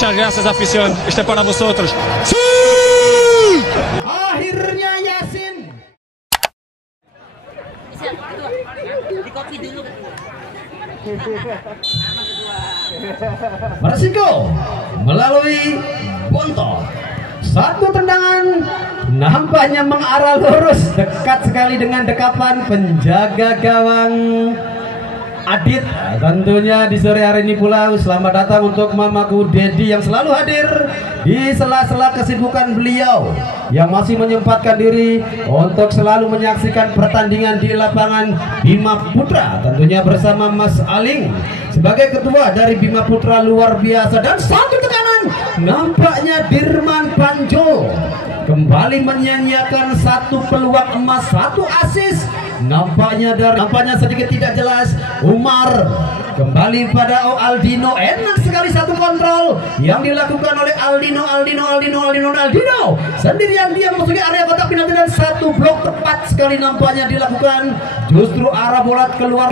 Muchas gracias, afición. Este es para vosotros. Akhirnya Yasin. Di kopi dulu. Persiko melalui Bontot. Satu tendangan nampaknya mengarah lurus, dekat sekali dengan dekapan penjaga gawang Adit. Tentunya di sore hari ini pula selamat datang untuk mamaku Dedi yang selalu hadir di sela-sela kesibukan beliau yang masih menyempatkan diri untuk selalu menyaksikan pertandingan di lapangan Bima Putra, tentunya bersama Mas Aling sebagai ketua dari Bima Putra luar biasa. Dan satu tekanan nampaknya Dirman Panjul kembali menyanyiakan satu peluang emas, satu assist. Nampaknya sedikit tidak jelas. Umar kembali pada Aldino, enak sekali satu kontrol yang dilakukan oleh Aldino sendirian dia memasuki area kotak penalti dan satu blok tepat sekali nampaknya dilakukan, justru arah bola keluar.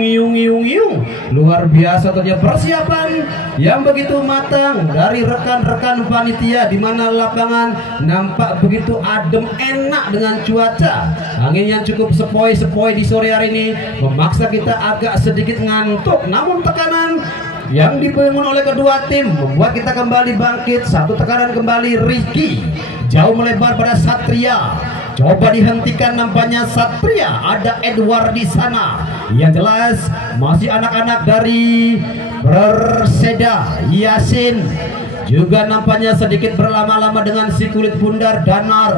Luar biasa tentunya persiapan yang begitu matang dari rekan-rekan panitia, di mana lapangan nampak begitu adem, enak dengan cuaca angin yang cukup sepoi-sepoi di sore hari ini memaksa kita agak sedikit ngantuk, namun tekanan yang dibangun oleh kedua tim membuat kita kembali bangkit. Satu tekanan kembali, Rizky jauh melebar pada Satria, coba dihentikan nampaknya Satria. Ada Edward di sana, yang jelas masih anak-anak dari Perseda. Yasin juga nampaknya sedikit berlama-lama dengan si kulit bundar. Danar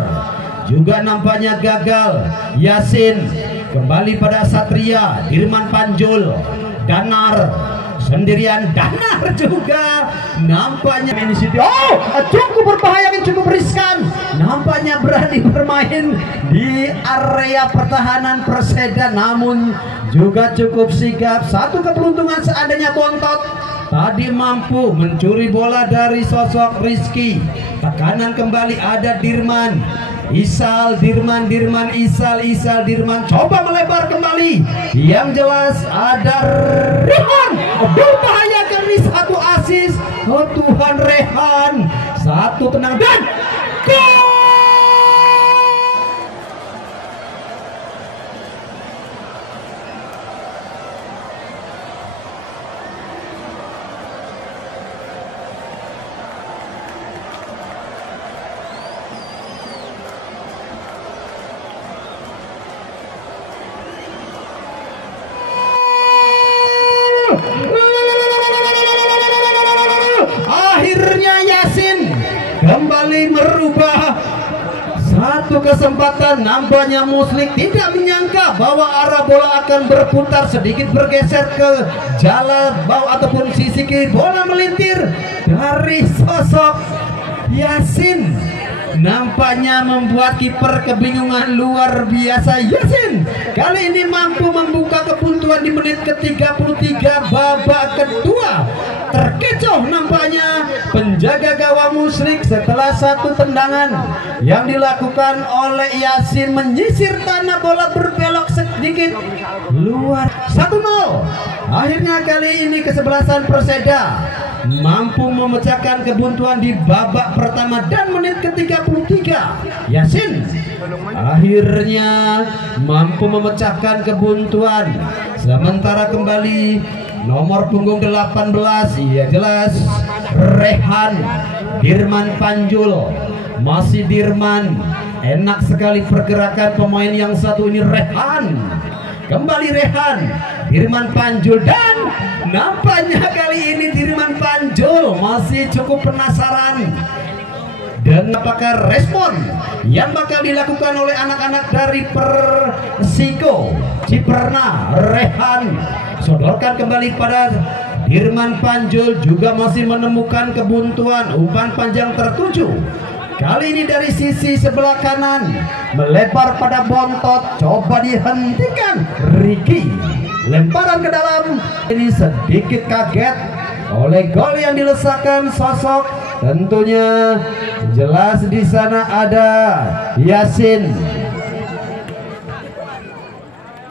juga nampaknya gagal. Yasin kembali pada Satria. Dirman Panjul, Danar sendirian. Danar juga nampaknya cukup berbahaya, cukup riskan, nampaknya berani bermain di area pertahanan Perseda, namun juga cukup sigap. Satu keberuntungan seandainya Bontot tadi mampu mencuri bola dari sosok Rizky. Tekanan kembali ada Dirman Isal, Dirman coba melebar kembali. Yang jelas ada Rehan berbahaya kali, satu asis. Oh Tuhan, Rehan satu tenang dan gol. Akhirnya Yasin kembali merubah satu kesempatan. Nampaknya Muslik tidak menyangka bahwa arah bola akan berputar, sedikit bergeser ke jalan bawah ataupun sisi kiri. Bola melintir dari sosok Yasin, nampaknya membuat kiper kebingungan luar biasa. Yasin kali ini mampu membuka kebuntuan di menit ke-33 babak kedua. Terkecoh nampaknya penjaga gawang Muslik setelah satu tendangan yang dilakukan oleh Yasin menyisir tanah, bola berbelok sedikit luar. 1-0. Akhirnya kali ini kesebelasan Perseda mampu memecahkan kebuntuan di babak pertama dan menit ke-33 Yasin akhirnya mampu memecahkan kebuntuan. Sementara kembali nomor punggung 18, iya jelas Rehan. Dirman Panjul, masih Dirman, enak sekali pergerakan pemain yang satu ini. Rehan kembali, Rehan, Dirman Panjul, dan nampaknya kali ini Dirman Panjul masih cukup penasaran dan apakah respon yang bakal dilakukan oleh anak-anak dari Persiko Ciperna. Rehan sodorkan kembali pada Dirman Panjul, juga masih menemukan kebuntuan. Umpan panjang tertuju kali ini dari sisi sebelah kanan, melebar pada Bontot, coba dihentikan. Ricky lemparan ke dalam, ini sedikit kaget oleh gol yang dilesakkan sosok. Tentunya jelas di sana ada Yasin.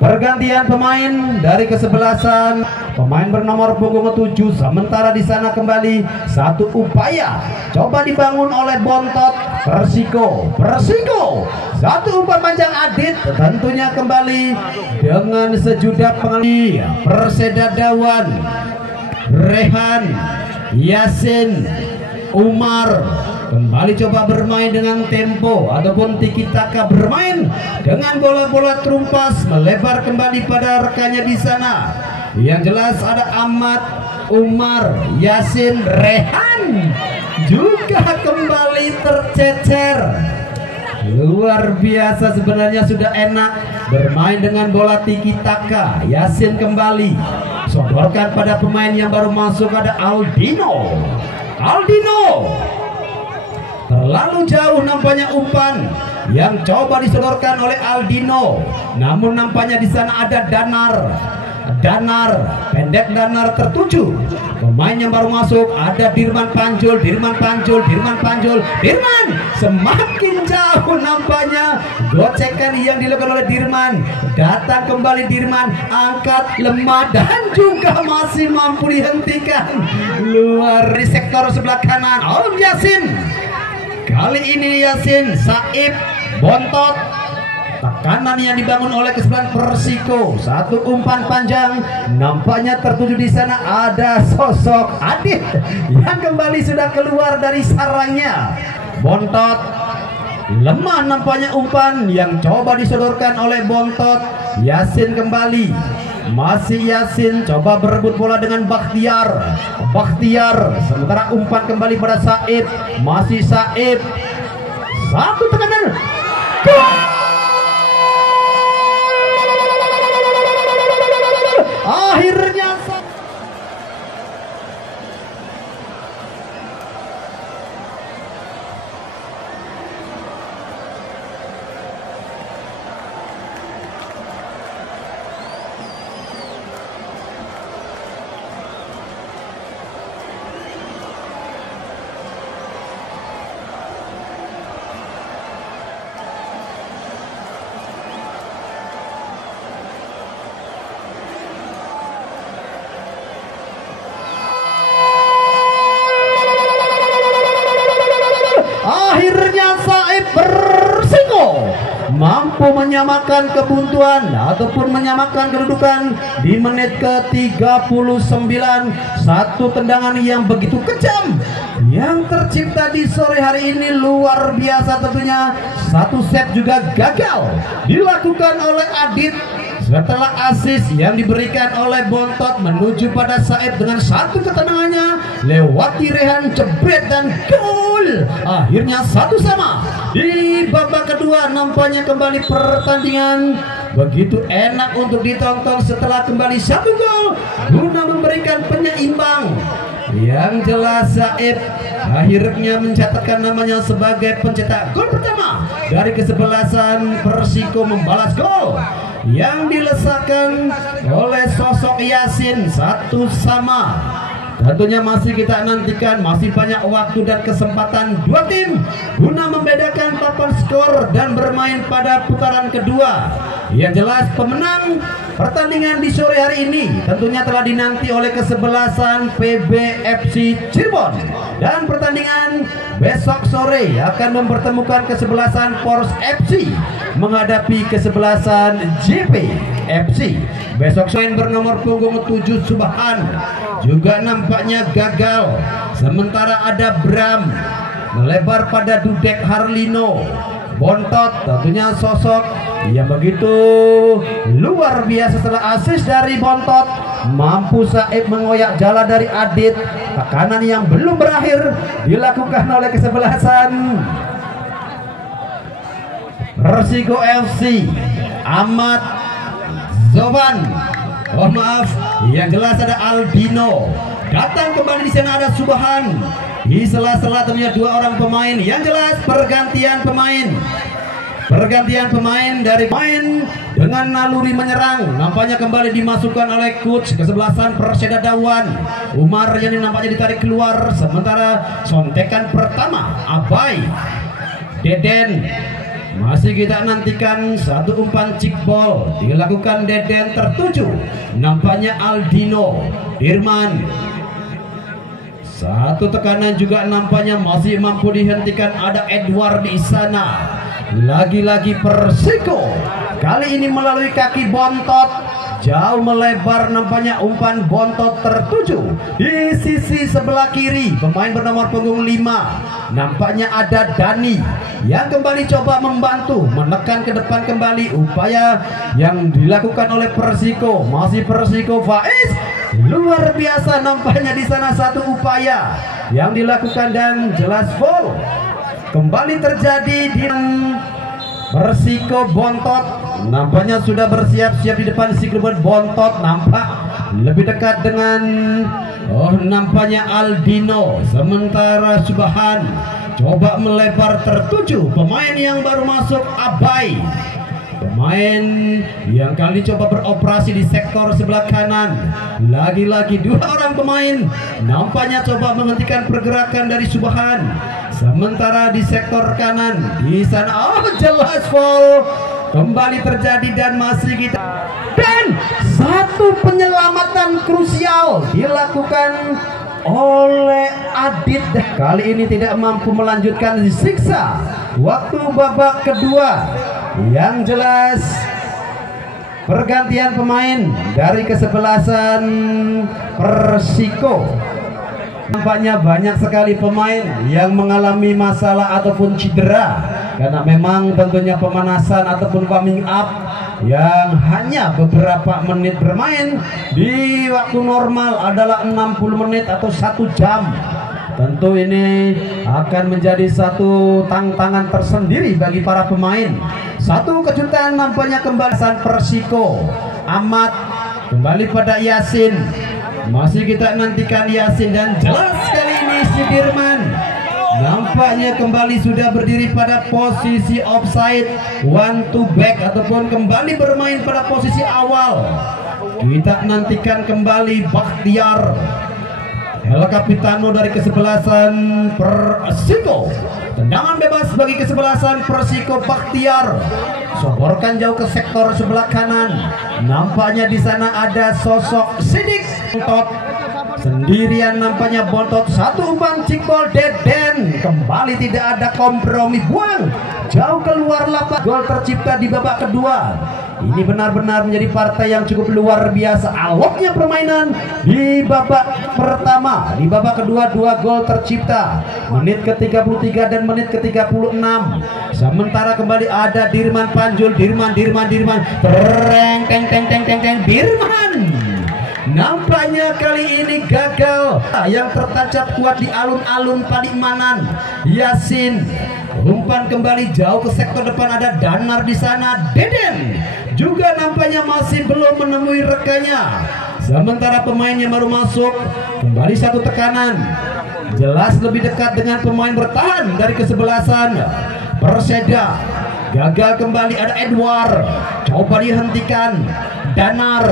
Pergantian pemain dari kesebelasan pemain bernomor punggung 7. Sementara di sana kembali satu upaya coba dibangun oleh Bontot Persiko. Satu umpan panjang Adit tentunya kembali dengan sejudak pengalih Persedadawan Rehan Yasin Umar kembali coba bermain dengan tempo ataupun tiki taka, bermain dengan bola-bola terumpas melebar kembali pada rekannya di sana. Yang jelas ada Ahmad, Umar, Yasin, Rehan juga kembali tercecer. Luar biasa, sebenarnya sudah enak bermain dengan bola tiki taka. Yasin kembali sodorkan pada pemain yang baru masuk, ada Aldino. Terlalu jauh nampaknya umpan yang coba disodorkan oleh Aldino. Namun nampaknya di sana ada Danar, pendek Danar tertuju. Pemain yang baru masuk ada Dirman Panjul. Dirman semakin jauh nampaknya gocekan yang dilakukan oleh Dirman. Datang kembali Dirman, angkat lemah dan juga masih mampu dihentikan. Luar di sektor sebelah kanan Om Yasin. Kali ini Yasin, Saib, Bontot. Tekanan yang dibangun oleh kesebelasan Persiko. Satu umpan panjang nampaknya tertuju di sana ada sosok Adit yang kembali sudah keluar dari sarangnya. Bontot lemah nampaknya umpan yang coba disodorkan oleh Bontot. Yasin kembali, masih Yasin coba berebut bola dengan Bakhtiar. Sementara umpan kembali pada Saib, masih Saib. Satu tekanan, gol! Akhirnya Saib Persiko mampu menyamakan kebuntuan ataupun menyamakan kedudukan di menit ke-39. Satu tendangan yang begitu kejam yang tercipta di sore hari ini luar biasa tentunya. Satu set juga gagal dilakukan oleh Adit setelah asis yang diberikan oleh Bontot menuju pada Saib dengan satu ketenangannya lewati Rehan, jebret dan gol. Akhirnya 1-1 di babak kedua. Nampaknya kembali pertandingan begitu enak untuk ditonton setelah kembali 1 gol guna memberikan penyeimbang. Yang jelas Saib akhirnya mencatatkan namanya sebagai pencetak gol pertama dari kesebelasan Persiko, membalas gol yang dilesakan oleh sosok Yasin. 1-1. Tentunya masih kita nantikan, masih banyak waktu dan kesempatan dua tim guna membedakan papan skor dan bermain pada putaran kedua. Yang jelas pemenang pertandingan di sore hari ini tentunya telah dinanti oleh kesebelasan PBFC Cirebon, dan pertandingan besok sore akan mempertemukan kesebelasan Pors FC menghadapi kesebelasan JP FC. Besok main bernomor punggung 7 Subhan juga nampaknya gagal. Sementara ada Bram melebar pada Dudek Harlino. Bontot tentunya sosok yang begitu luar biasa. Setelah asis dari Bontot, mampu Saib mengoyak jala dari Adit. Tekanan yang belum berakhir dilakukan oleh kesebelasan Persiko FC. Ahmad Zovan, oh maaf, yang jelas ada Aldino. Datang kembali di sana ada Subhan. Di sela-sela tentunya 2 orang pemain. Yang jelas pergantian pemain dari main dengan naluri menyerang nampaknya kembali dimasukkan oleh coach kesebelasan Persedadawan Umar yang nampaknya ditarik keluar. Sementara sontekan pertama Abai, Deden, Masih kita nantikan satu umpan cikbol dilakukan Deden tertuju. Nampaknya Aldino Dirman. Satu tekanan juga nampaknya masih mampu dihentikan. Ada Edward di sana. Lagi-lagi Persiko. Kali ini melalui kaki bontot. Jauh melebar nampaknya umpan bontot tertuju di sisi sebelah kiri. Pemain bernomor punggung 5. Nampaknya ada Dani yang kembali coba membantu menekan ke depan kembali. Upaya yang dilakukan oleh Persiko. Masih Persiko Faiz. Luar biasa nampaknya di sana satu upaya yang dilakukan dan jelas foul. Kembali terjadi di Persiko bontot. Nampaknya sudah bersiap-siap di depan si klub bontot. Nampak lebih dekat dengan nampaknya Aldino. Sementara Subhan coba melebar tertuju. Pemain yang baru masuk Abai. Pemain yang kali coba beroperasi di sektor sebelah kanan. Lagi-lagi dua orang pemain nampaknya coba menghentikan pergerakan dari Subhan. Sementara di sektor kanan di sana jelas foul kembali terjadi dan masih kita dan satu penyelamatan krusial dilakukan oleh Adit. Kali ini tidak mampu melanjutkan disiksa waktu babak kedua. Yang jelas pergantian pemain dari kesebelasan Persiko. Nampaknya banyak sekali pemain yang mengalami masalah ataupun cedera, karena memang tentunya pemanasan ataupun warming up yang hanya beberapa menit bermain di waktu normal adalah 60 menit atau 1 jam. Tentu ini akan menjadi satu tantangan tersendiri bagi para pemain. Satu kejutan nampaknya kembali Persiko. Ahmad kembali pada Yasin. Masih kita nantikan Yasin dan jelas kali ini si Dirman nampaknya kembali sudah berdiri pada posisi offside, one to back ataupun kembali bermain pada posisi awal. Kita nantikan kembali Bakhtiar El Capitano dari kesebelasan Persiko. Tendangan bebas bagi kesebelasan Persiko. Bakhtiar soborkan jauh ke sektor sebelah kanan. Nampaknya di sana ada sosok Sidik Bontot. Sendirian nampaknya Bontot. Satu umpan cikbol Deden. Kembali tidak ada kompromi, buang jauh keluar lapangan. Gol tercipta di babak kedua. Ini benar-benar menjadi partai yang cukup luar biasa. Aloknya permainan di babak pertama. Di babak kedua 2 gol tercipta. Menit ke-33 dan menit ke-36. Sementara kembali ada Dirman Panjul. Dirman. Tereng teng Dirman. Nampaknya kali ini gagal. Yang tertancap kuat di alun-alun Palimanan. Yasin. Umpan kembali jauh ke sektor depan, ada Danar di sana. Deden juga nampaknya masih belum menemui rekannya. Sementara pemain yang baru masuk kembali satu tekanan. Jelas lebih dekat dengan pemain bertahan dari kesebelasan Perseda. Gagal kembali, ada Edward. Coba dihentikan. Danar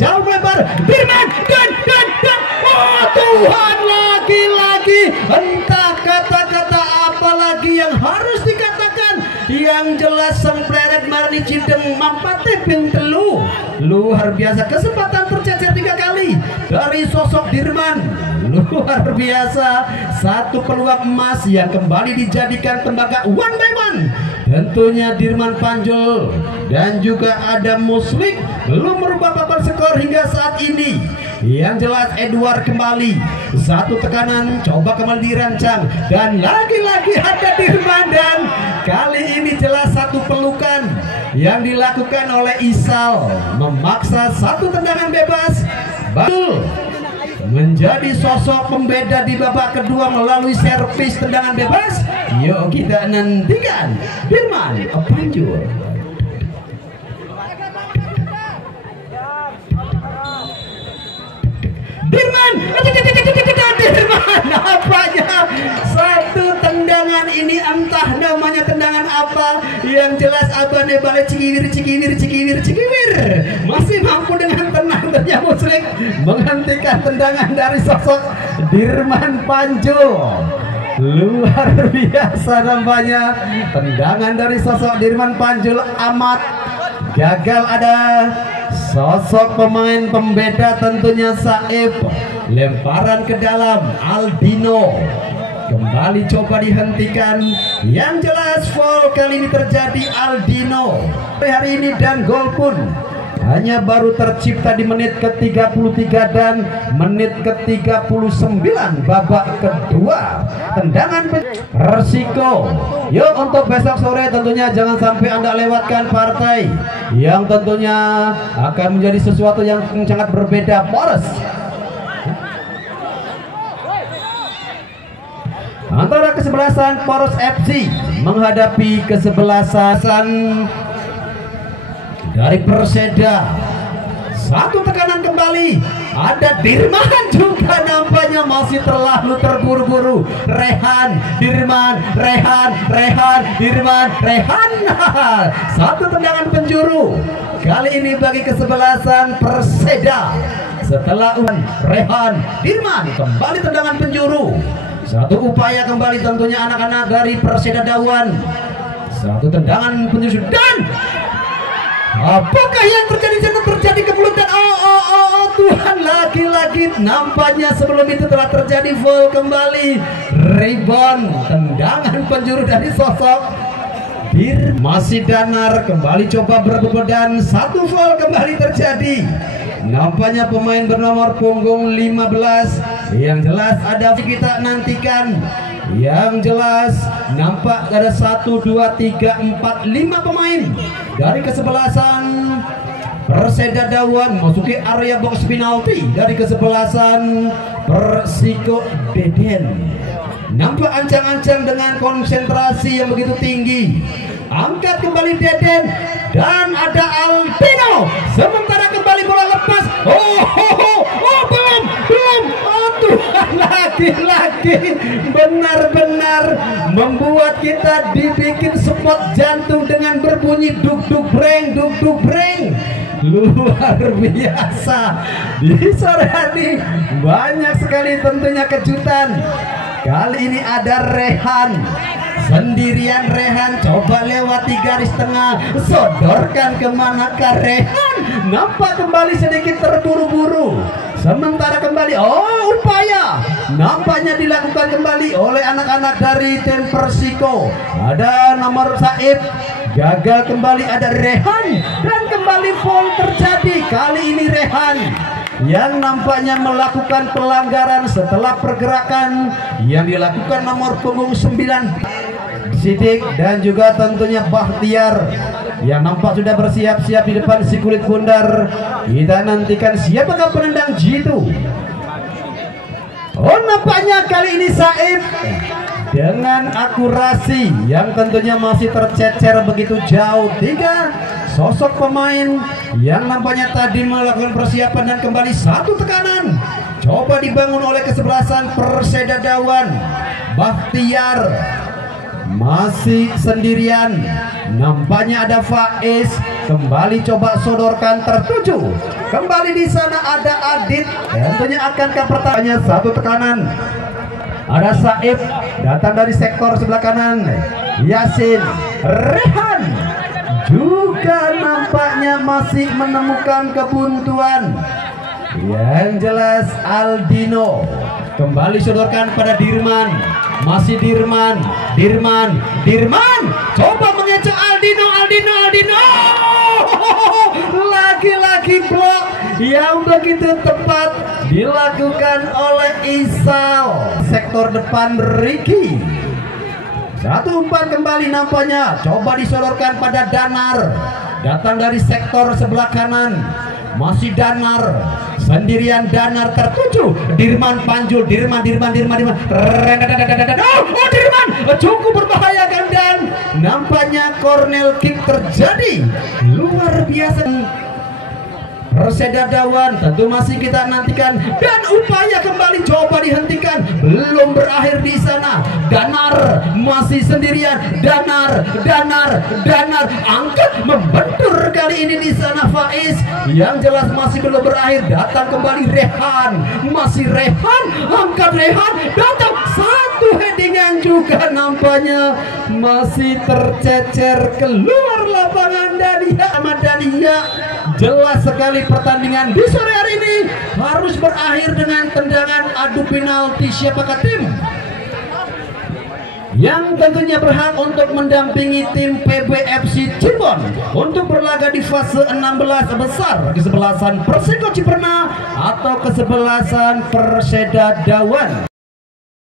jauh lebar. Dirman dan oh Tuhan, lagi-lagi entah kata-kata apa lagi yang harus dikatakan. Yang jelas sang pleret Marni Cideng mampate ping telu. Luar biasa, kesempatan tercecer 3 kali dari sosok Dirman. Luar biasa, satu peluang emas yang kembali dijadikan tembaga one by one. Tentunya Dirman Panjul dan juga ada Muslik belum merubah papan skor hingga saat ini. Yang jelas Edward kembali satu tekanan, coba kembali dirancang dan lagi-lagi ada Dirman. Dan kali ini jelas satu pelukan yang dilakukan oleh Isal, memaksa satu tendangan bebas. Betul menjadi sosok pembeda di babak kedua melalui servis tendangan bebas. Yuk kita nantikan Dirman Panjul. Dirman nampaknya satu tendangan ini entah namanya tendangan apa. Yang jelas abane balik cikiwir masih mampu dengan tenang tentunya Musrik menghentikan tendangan dari sosok Dirman Panjul. luar biasa nampaknya. Tendangan dari sosok Dirman Panjul amat gagal. Ada sosok pemain pembeda tentunya Saib. Lemparan ke dalam Aldino kembali coba dihentikan. Yang jelas foul kali ini terjadi Aldino hari ini, dan gol pun hanya baru tercipta di menit ke-33 dan menit ke-39 babak kedua. Tendangan resiko. Yuk untuk besok sore tentunya jangan sampai Anda lewatkan partai yang tentunya akan menjadi sesuatu yang sangat berbeda. Poros antara kesebelasan Poros FC menghadapi kesebelasan dari Perseda. Satu tekanan kembali. Ada Dirman juga nampaknya masih terlalu terburu-buru. Rehan, Dirman, Dirman. Satu tendangan penjuru kali ini bagi kesebelasan Perseda. Setelah Rehan, Dirman kembali tendangan penjuru. Satu upaya kembali tentunya anak-anak dari Perseda Dawan. Satu tendangan penjuru dan apakah yang terjadi? Terjadi kemelutan. Tuhan, lagi-lagi nampaknya sebelum itu telah terjadi foul kembali. Rebound tendangan penjuru dari sosok masih Danar kembali coba berebut dan satu foul kembali terjadi. Nampaknya pemain bernomor punggung 15. Yang jelas ada kita nantikan. Yang jelas nampak ada 1, 2, 3, 4, 5 pemain dari kesebelasan Perseda Dawan masuki area box penalti dari kesebelasan Persiko Deden. Nampak ancang-ancang dengan konsentrasi yang begitu tinggi. Angkat kembali Deden dan ada Aldino. Sementara kembali bola lepas. Belum. Tuhan, lagi-lagi benar-benar membuat kita dibikin spot jantung dengan berbunyi duk-duk breng. Luar biasa. Di sore hari banyak sekali tentunya kejutan. Kali ini ada Rehan sendirian. Rehan coba lewati garis tengah, sodorkan kemana ke Rehan. Nampak kembali sedikit terburu-buru. Sementara kembali upaya nampaknya dilakukan kembali oleh anak-anak dari tim Persiko. Ada nomor Saib, gagal kembali. Ada Rehan dan kembali foul terjadi. Kali ini Rehan yang nampaknya melakukan pelanggaran setelah pergerakan yang dilakukan nomor punggung 9 Sidik dan juga tentunya Bahtiar yang nampak sudah bersiap-siap di depan si kulit bundar. Kita nantikan siapakah penendang jitu. Nampaknya kali ini Saib dengan akurasi yang tentunya masih tercecer begitu jauh. 3 sosok pemain yang nampaknya tadi melakukan persiapan dan kembali satu tekanan coba dibangun oleh kesebelasan Perseda Dawan. Bahtiar masih sendirian. Nampaknya ada Faiz kembali coba sodorkan tertuju. Kembali di sana ada Adit. Tentunya akankah pertamanya satu tekanan. Ada Saib datang dari sektor sebelah kanan. Yasin, Rehan juga nampaknya masih menemukan kebuntuan. Yang jelas Aldino kembali sodorkan pada Dirman. Masih Dirman coba mengecoh Aldino. Lagi-lagi blok yang begitu tepat dilakukan oleh Isal. Sektor depan Ricky. Satu umpan kembali nampaknya coba disodorkan pada Danar. Datang dari sektor sebelah kanan. Masih Danar sendirian. Danar tertuju Dirman Panjul. Dirman Dirman cukup berbahaya kan, dan nampaknya corner kick terjadi. Luar biasa. Perseda Dawan tentu masih kita nantikan dan upaya kembali coba dihentikan, belum berakhir di sana. Danar masih sendirian. Danar angkat membentur kali ini di sana Faiz. Yang jelas masih belum berakhir. Datang kembali Rehan. Masih Rehan. Angkat Rehan. Datang satu headingan juga nampaknya masih tercecer keluar lapangan Dania. Jelas sekali pertandingan di sore hari ini harus berakhir dengan tendangan adu penalti. Siapakah tim yang tentunya berhak untuk mendampingi tim PBFC Cirebon untuk berlaga di fase 16 besar, kesebelasan Persiko Ciperna atau kesebelasan Perseda Dawan?